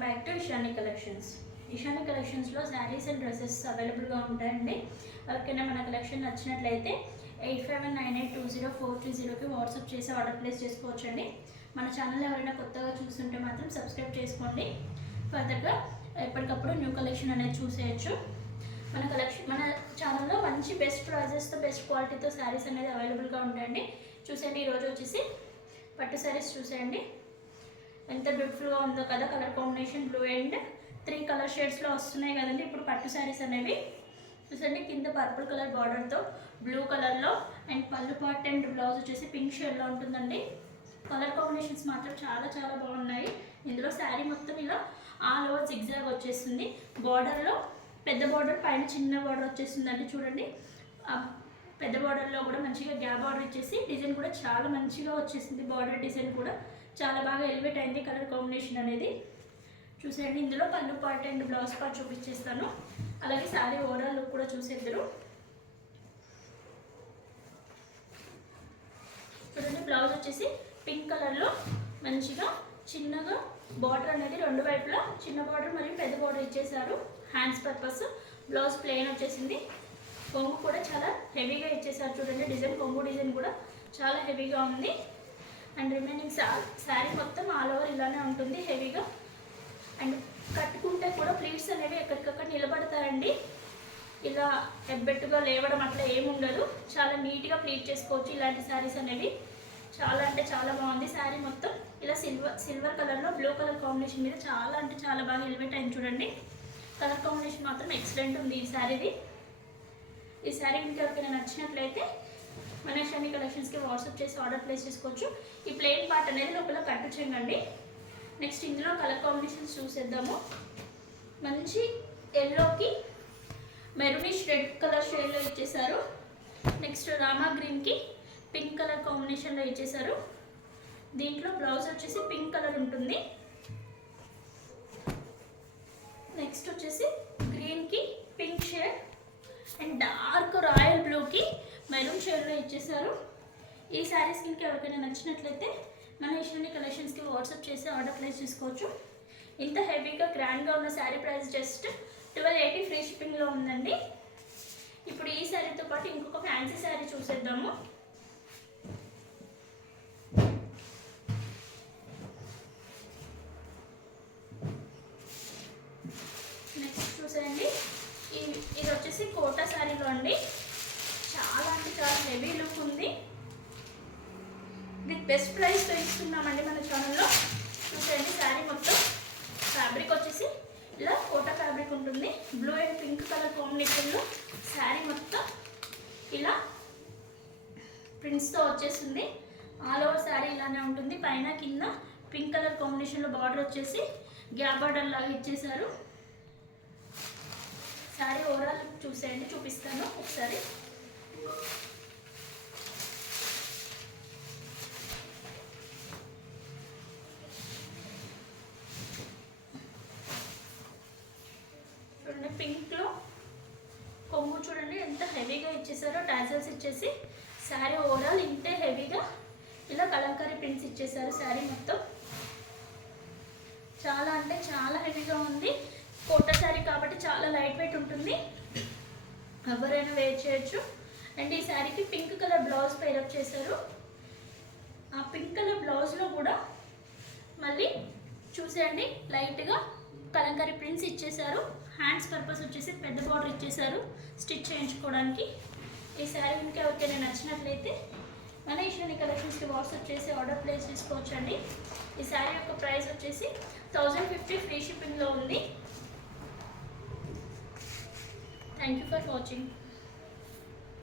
Welcome back to Ishani collections. Ishani కలెక్షన్స్లో saris and dresses అవైలబుల్గా ఉంటాయండి. ఎవరికైనా మన కలెక్షన్ నచ్చినట్లయితే 8598204330కి వాట్సాప్ చేసి ఆర్డర్ ప్లేస్ చేసుకోవచ్చండి. మన ఛానల్ ఎవరైనా కొత్తగా చూస్తుంటే మాత్రం సబ్స్క్రైబ్ చేసుకోండి. ఫర్దర్గా ఎప్పటికప్పుడు న్యూ కలెక్షన్ అనేది చూసేయచ్చు. మన ఛానల్లో మంచి బెస్ట్ ప్రైజెస్తో బెస్ట్ క్వాలిటీతో శారీస్ అనేది అవైలబుల్గా ఉంటాయండి. చూసేయండి. ఈరోజు వచ్చేసి పట్టు శారీస్ చూసేయండి. ఎంత బ్యూటిఫుల్గా ఉందో కదా. Colour combination blue and 3 colour షేడ్స్లో వస్తున్నాయి కదండి ఇప్పుడు పట్టు శారీస్ అనేవి. చూసండి, కింద పర్పుల్ కలర్ బార్డర్తో బ్లూ కలర్లో అండ్ పళ్ళు పార్ట్ అండ్ బ్లౌజ్ వచ్చేసి పింక్ షేడ్లో ఉంటుందండి. కలర్ కాంబినేషన్స్ మాత్రం చాలా చాలా బాగున్నాయి. ఇందులో శారీ మొత్తం ఇలా ఆల్ ఓవర్ జిగ్జాగ్ వచ్చేస్తుంది. బార్డర్లో పెద్ద బార్డర్ పైన చిన్న బార్డర్ వచ్చేస్తుందండి. చూడండి, పెద్ద బార్డర్లో కూడా మంచిగా గ్యాప్ బార్డర్ ఇచ్చేసి డిజైన్ కూడా చాలా మంచిగా వచ్చేసింది. బార్డర్ డిజైన్ కూడా చాలా బాగా ఎలివేట్ అయింది కలర్ కాంబినేషన్ అనేది. చూసేయండి, ఇందులో పళ్ళు పార్ట్ అండ్ బ్లౌజ్ పార్ట్ చూపించేస్తాను. అలాగే శారీ ఓవరాల్ లుక్ కూడా చూసేద్దరు. చూడండి, బ్లౌజ్ వచ్చేసి పింక్ కలర్లో మంచిగా చిన్నగా బార్డర్ అనేది రెండు వైపులా చిన్న బార్డర్ మరియు పెద్ద బార్డర్ ఇచ్చేసారు. Hands purpose. బ్లౌజ్ ప్లెయిన్ వచ్చేసింది. కొంగు కూడా చాలా హెవీగా ఇచ్చేసారు. చూడండి, డిజైన్ కొంగు డిజైన్ కూడా చాలా హెవీగా ఉంది. అండ్ రిమైనింగ్ శారీ మొత్తం ఆల్ ఓవర్ ఇలానే ఉంటుంది హెవీగా. అండ్ కట్టుకుంటే కూడా ప్లీట్స్ అనేవి ఎక్కడికక్కడ నిలబడతాయండి. ఇలా ఎబ్బెట్టుగా లేవడం అట్లా ఏముండదు. చాలా నీట్గా ప్లీట్ చేసుకోవచ్చు ఇలాంటి శారీస్ అనేవి. చాలా అంటే చాలా బాగుంది. శారీ మొత్తం ఇలా సిల్వర్ కలర్లో బ్లూ కలర్ కాంబినేషన్ మీద చాలా అంటే చాలా బాగా ఎలివేట్ అయింది. చూడండి, కలర్ కాంబినేషన్ మాత్రం ఎక్సలెంట్ ఉంది ఈ శారీది. ఈ శారీ ఇంకా ఎవరికైనా నచ్చినట్లయితే మన ఇషాని కలెక్షన్స్కి వాట్సాప్ చేసి ఆర్డర్ ప్లేస్ చేసుకోవచ్చు. ఈ ప్లెయిన్ పార్ట్ అనేది లోపల కట్టు చేయండి. నెక్స్ట్ ఇందులో కలర్ కాంబినేషన్స్ చూసేద్దాము. మంచి ఎల్లోకి మెరూనిష్ రెడ్ కలర్ షేడ్లో ఇచ్చేసారు. నెక్స్ట్ రామా గ్రీన్కి పింక్ కలర్ కాంబినేషన్లో ఇచ్చేసారు. దీంట్లో బ్లౌజ్ వచ్చేసి పింక్ కలర్ ఉంటుంది. నెక్స్ట్ వచ్చేసి గ్రీన్కి pink shade and dark royal బ్లూకి మెరూన్ షేడ్లో ఇచ్చేసారు. ఈ శారీస్ ఇంకా ఎవరికైనా నచ్చినట్లయితే మన ఇషాని కలెక్షన్స్కి వాట్సాప్ చేసి ఆర్డర్ ప్లేస్ చేసుకోవచ్చు. ఇంత హెవీగా గ్రాండ్గా ఉన్న శారీ ప్రైస్ జస్ట్ 1280 ఫ్రీ షిప్పింగ్లో ఉందండి. ఇప్పుడు ఈ శారీతో పాటు ఇంకొక ఫ్యాన్సీ శారీ చూసేద్దాము. నెక్స్ట్ చూసేయండి, ఇది వచ్చేసి కోటా శారీలో అండి. చాలా అంటే చాలా హెవీ లుక్ ఉంది. విత్ బెస్ట్ ప్రైస్తో ఇస్తున్నామండి మన ఛానల్లో. చూసేయండి, శారీ మొత్తం ఫ్యాబ్రిక్ వచ్చేసి ఇలా కోటా ఫ్యాబ్రిక్ ఉంటుంది. బ్లూ అండ్ పింక్ కలర్ కాంబినేషన్లో శారీ మొత్తం ఇలా ప్రింట్స్తో వచ్చేస్తుంది. ఆల్ ఓవర్ శారీ ఇలానే ఉంటుంది. పైన కింద పింక్ కలర్ కాంబినేషన్లో బార్డర్ వచ్చేసి గ్యాప్ బార్డర్ లాగా ఇచ్చేసారు. శారీ ఓవరాల్ చూసేయండి, చూపిస్తాను ఒకసారి. చూడండి, పింక్లో కొంగు చూడండి ఎంత హెవీగా ఇచ్చేసారో. టాజల్స్ ఇచ్చేసి శారీ ఓవరాల్ ఇంతే హెవీగా ఇలా కలంకారీ ప్రింట్స్ ఇచ్చేసారు. శారీ మొత్తం చాలా అంటే చాలా హెవీగా ఉంది. కోటా శారీ కాబట్టి చాలా లైట్ వెయిట్ ఉంటుంది. ఎవరైనా వేర్ చేయొచ్చు. అండ్ ఈ శారీకి పింక్ కలర్ బ్లౌజ్ పేరప్ చేశారు. ఆ పింక్ కలర్ బ్లౌజ్లో కూడా మళ్ళీ చూసేయండి లైట్గా కలంకారీ ప్రింట్స్ ఇచ్చేసారు. హ్యాండ్స్ పర్పస్ వచ్చేసి పెద్ద బార్డర్ ఇచ్చేసారు స్టిచ్ చేయించుకోవడానికి. ఈ శారీ ఇంకా ఎవరికైనా నచ్చినట్లయితే మన ఇషాని కలెక్షన్స్కి వాట్సాప్ చేసి ఆర్డర్ ప్లేస్ చేసుకోవచ్చండి. ఈ శారీ యొక్క ప్రైస్ వచ్చేసి 1050 ఫ్రీ షిప్పింగ్లో ఉంది. Thank you for watching.